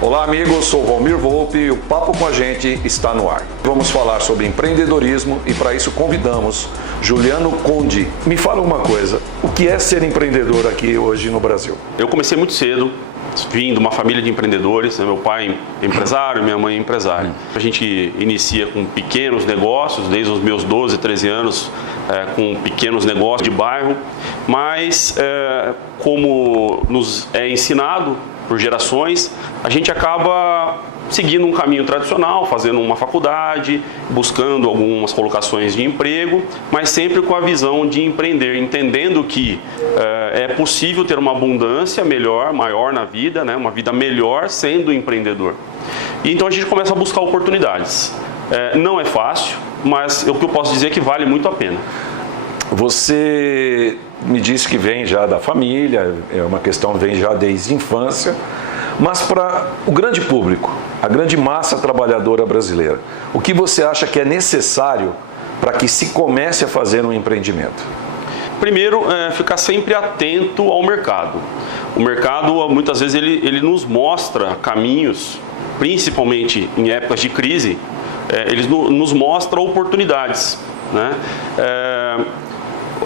Olá amigos, sou Valmir Volpe e o Papo com a Gente está no ar. Vamos falar sobre empreendedorismo e para isso convidamos Juliano Conde. Me fala uma coisa, o que é ser empreendedor aqui hoje no Brasil? Eu comecei muito cedo, vim de uma família de empreendedores, meu pai é empresário, minha mãe é empresária. A gente inicia com pequenos negócios, desde os meus 12, 13 anos, com pequenos negócios de bairro, mas como nos é ensinado por gerações, a gente acaba seguindo um caminho tradicional, fazendo uma faculdade, buscando algumas colocações de emprego, mas sempre com a visão de empreender, entendendo que é possível ter uma abundância melhor, maior na vida, né? Uma vida melhor sendo empreendedor. E então a gente começa a buscar oportunidades. Não é fácil, mas o que eu posso dizer é que vale muito a pena. Você me disse que vem já da família, é uma questão que vem já desde a infância, mas para o grande público, a grande massa trabalhadora brasileira, o que você acha que é necessário para que se comece a fazer um empreendimento? Primeiro, ficar sempre atento ao mercado. O mercado, muitas vezes, ele nos mostra caminhos, principalmente em épocas de crise, ele nos mostra oportunidades, né?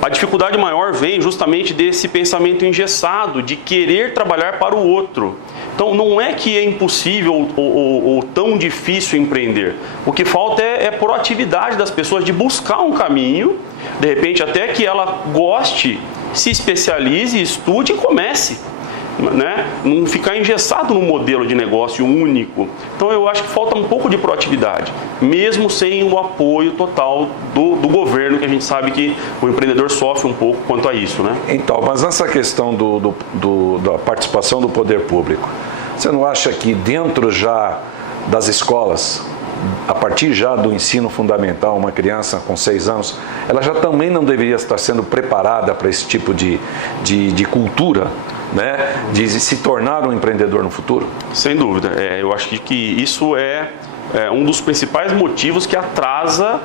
A dificuldade maior vem justamente desse pensamento engessado de querer trabalhar para o outro. Então não é que é impossível ou tão difícil empreender. O que falta é proatividade das pessoas de buscar um caminho, de repente até que ela goste, se especialize, estude e comece. Né? Não ficar engessado num modelo de negócio único. Então eu acho que falta um pouco de proatividade, mesmo sem o apoio total do governo, que a gente sabe que o empreendedor sofre um pouco quanto a isso, né? Então, mas nessa questão da participação do poder público, você não acha que dentro já das escolas, a partir já do ensino fundamental, uma criança com 6 anos, ela já também não deveria estar sendo preparada para esse tipo de cultura, né, de se tornar um empreendedor no futuro? Sem dúvida. Eu acho que isso é um dos principais motivos que atrasa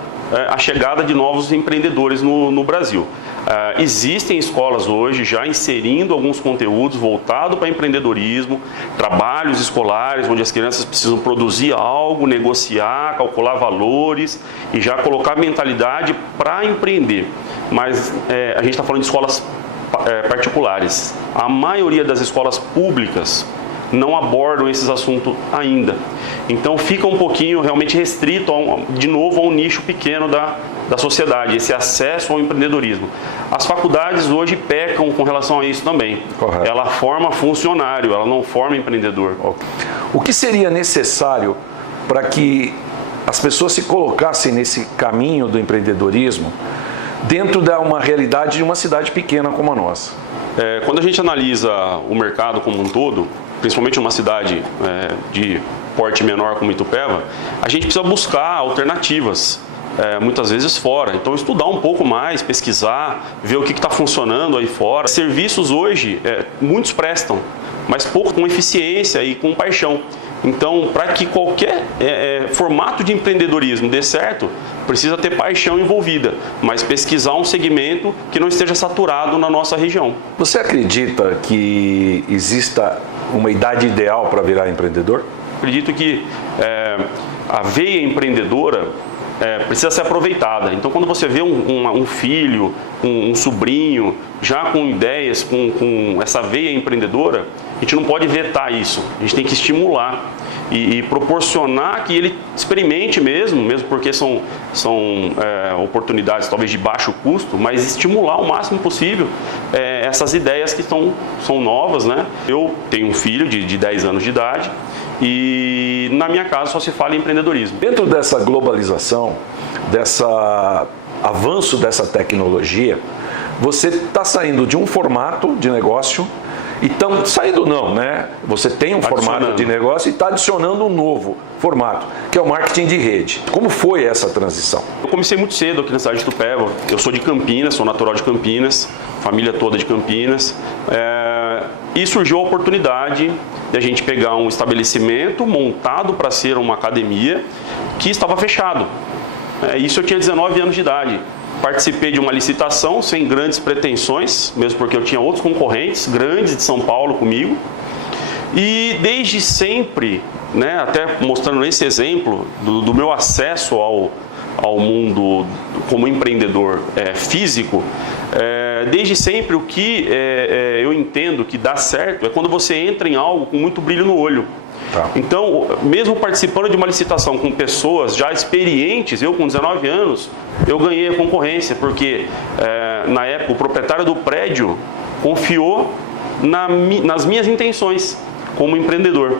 a chegada de novos empreendedores no Brasil. Existem escolas hoje já inserindo alguns conteúdos voltados para empreendedorismo, trabalhos escolares onde as crianças precisam produzir algo, negociar, calcular valores e já colocar mentalidade para empreender. Mas a gente está falando de escolas particulares. A maioria das escolas públicas não abordam esses assuntos ainda. Então fica um pouquinho realmente restrito, de novo, a um nicho pequeno da sociedade, esse acesso ao empreendedorismo. As faculdades hoje pecam com relação a isso também. Correto. Ela forma funcionário, ela não forma empreendedor. O que seria necessário para que as pessoas se colocassem nesse caminho do empreendedorismo dentro de uma realidade de uma cidade pequena como a nossa? Quando a gente analisa o mercado como um todo, principalmente uma cidade de porte menor como Itupeva, a gente precisa buscar alternativas, muitas vezes fora. Então estudar um pouco mais, pesquisar, ver o que está funcionando aí fora. Serviços hoje, muitos prestam, mas pouco com eficiência e com paixão. Então, para que qualquer formato de empreendedorismo dê certo, precisa ter paixão envolvida, mas pesquisar um segmento que não esteja saturado na nossa região. Você acredita que exista uma idade ideal para virar empreendedor? Acredito que a veia empreendedora precisa ser aproveitada. Então, quando você vê um filho, um sobrinho, já com ideias, com essa veia empreendedora, a gente não pode vetar isso. A gente tem que estimular e proporcionar que ele experimente mesmo porque são oportunidades talvez de baixo custo, mas estimular o máximo possível essas ideias que são novas, né? Eu tenho um filho de 10 anos de idade e na minha casa só se fala em empreendedorismo. Dentro dessa globalização, desse avanço dessa tecnologia, você está saindo de um formato de negócio e saindo não, né? Você tem um formato de negócio e está adicionando um novo formato, que é o marketing de rede. Como foi essa transição? Eu comecei muito cedo aqui na cidade de Itupeva. Eu sou de Campinas, sou natural de Campinas, família toda de Campinas. E surgiu a oportunidade de a gente pegar um estabelecimento montado para ser uma academia que estava fechado. Isso eu tinha 19 anos de idade. Participei de uma licitação sem grandes pretensões, mesmo porque eu tinha outros concorrentes grandes de São Paulo comigo. E desde sempre, né, até mostrando esse exemplo do meu acesso ao mundo como empreendedor físico, desde sempre o que eu entendo que dá certo é quando você entra em algo com muito brilho no olho. Tá. Então, mesmo participando de uma licitação com pessoas já experientes, eu com 19 anos, eu ganhei a concorrência, porque na época o proprietário do prédio confiou nas minhas intenções como empreendedor.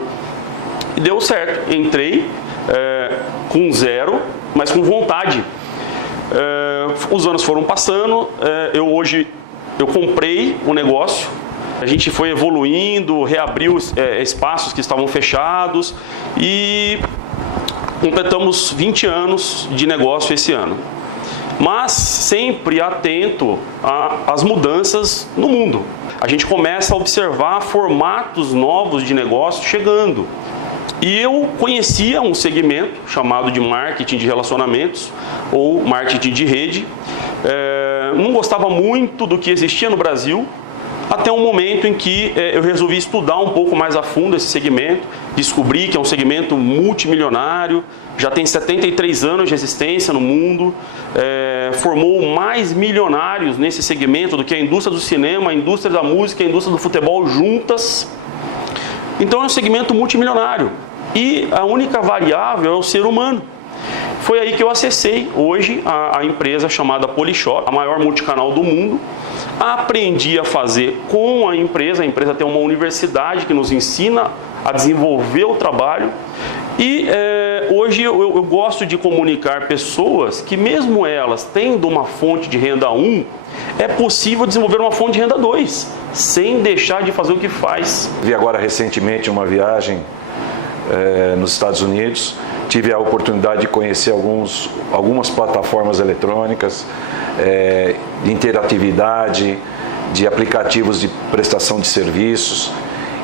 E deu certo, entrei com zero, mas com vontade. Os anos foram passando, hoje eu comprei o negócio, a gente foi evoluindo, reabriu espaços que estavam fechados e completamos 20 anos de negócio esse ano. Mas sempre atento às mudanças no mundo. A gente começa a observar formatos novos de negócio chegando. E eu conhecia um segmento chamado de marketing de relacionamentos ou marketing de rede. Não gostava muito do que existia no Brasil, até um momento em que eu resolvi estudar um pouco mais a fundo esse segmento, descobri que é um segmento multimilionário, já tem 73 anos de existência no mundo, formou mais milionários nesse segmento do que a indústria do cinema, a indústria da música e a indústria do futebol juntas. Então é um segmento multimilionário e a única variável é o ser humano. Foi aí que eu acessei hoje a empresa chamada Polishop, a maior multicanal do mundo. Aprendi a fazer com a empresa tem uma universidade que nos ensina a desenvolver o trabalho. E hoje eu gosto de comunicar pessoas que mesmo elas tendo uma fonte de renda 1, é possível desenvolver uma fonte de renda 2, sem deixar de fazer o que faz. Vi agora recentemente uma viagem nos Estados Unidos, tive a oportunidade de conhecer algumas plataformas eletrônicas, de interatividade, de aplicativos de prestação de serviços.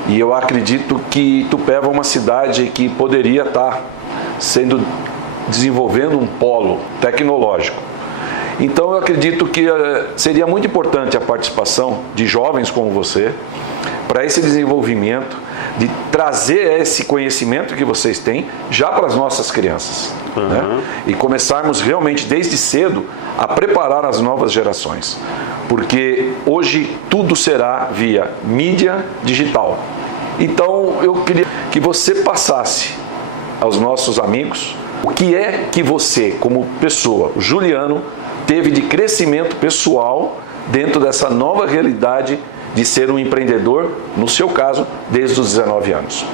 E eu acredito que Itupeva é uma cidade que poderia estar desenvolvendo um polo tecnológico. Então eu acredito que seria muito importante a participação de jovens como você para esse desenvolvimento, de trazer esse conhecimento que vocês têm já para as nossas crianças. Uhum. Né? E começarmos realmente desde cedo a preparar as novas gerações. Porque hoje tudo será via mídia digital. Então eu queria que você passasse aos nossos amigos o que é que você, como pessoa, o Juliano, teve de crescimento pessoal dentro dessa nova realidade de ser um empreendedor, no seu caso, desde os 19 anos.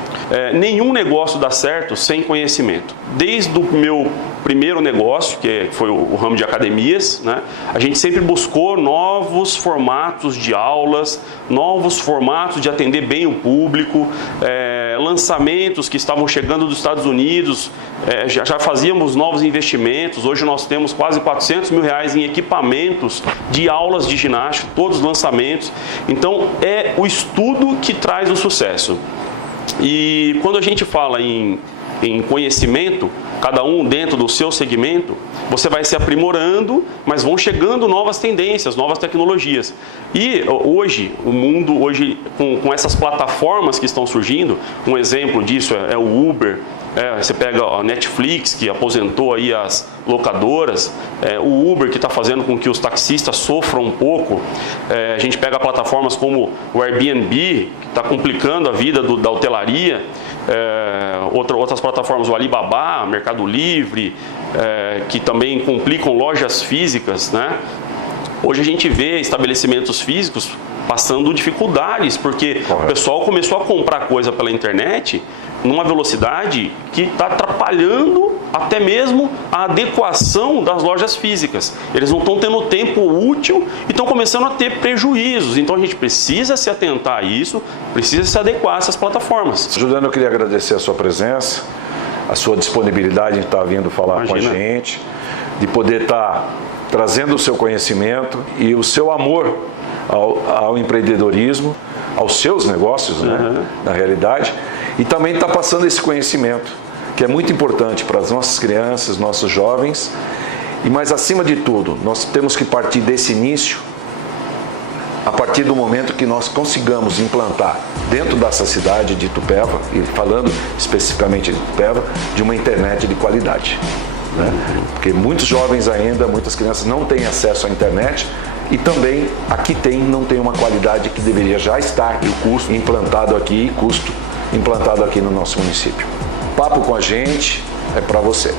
Nenhum negócio dá certo sem conhecimento. Desde o meu primeiro negócio, que foi o ramo de academias, né, a gente sempre buscou novos formatos de aulas, novos formatos de atender bem o público, lançamentos que estavam chegando dos Estados Unidos, já fazíamos novos investimentos. Hoje nós temos quase R$400 mil em equipamentos de aulas de ginástica, todos os lançamentos. Então é o estudo que traz o sucesso. E quando a gente fala em conhecimento, cada um dentro do seu segmento, você vai se aprimorando, mas vão chegando novas tendências, novas tecnologias. E hoje, o mundo, com essas plataformas que estão surgindo, um exemplo disso é o Uber. Você pega a Netflix, que aposentou aí as locadoras, o Uber, que está fazendo com que os taxistas sofram um pouco. A gente pega plataformas como o Airbnb, que está complicando a vida da hotelaria. Outras plataformas, o Alibaba, Mercado Livre, que também complicam lojas físicas, né? Hoje a gente vê estabelecimentos físicos passando dificuldades, porque o pessoal começou a comprar coisa pela internet numa velocidade que está atrapalhando até mesmo a adequação das lojas físicas. Eles não estão tendo tempo útil e estão começando a ter prejuízos. Então a gente precisa se atentar a isso, precisa se adequar a essas plataformas. Juliano, eu queria agradecer a sua presença, a sua disponibilidade em estar vindo falar com a gente, de poder estar trazendo o seu conhecimento e o seu amor ao empreendedorismo, aos seus negócios, né, na realidade, e também está passando esse conhecimento, que é muito importante para as nossas crianças, nossos jovens, mas acima de tudo, nós temos que partir desse início a partir do momento que nós consigamos implantar dentro dessa cidade de Itupeva, e falando especificamente de Itupeva, de uma internet de qualidade. Né? Porque muitos jovens ainda, muitas crianças não têm acesso à internet e também aqui não tem uma qualidade que deveria já estar implantado aqui no nosso município. Papo com a gente é para você.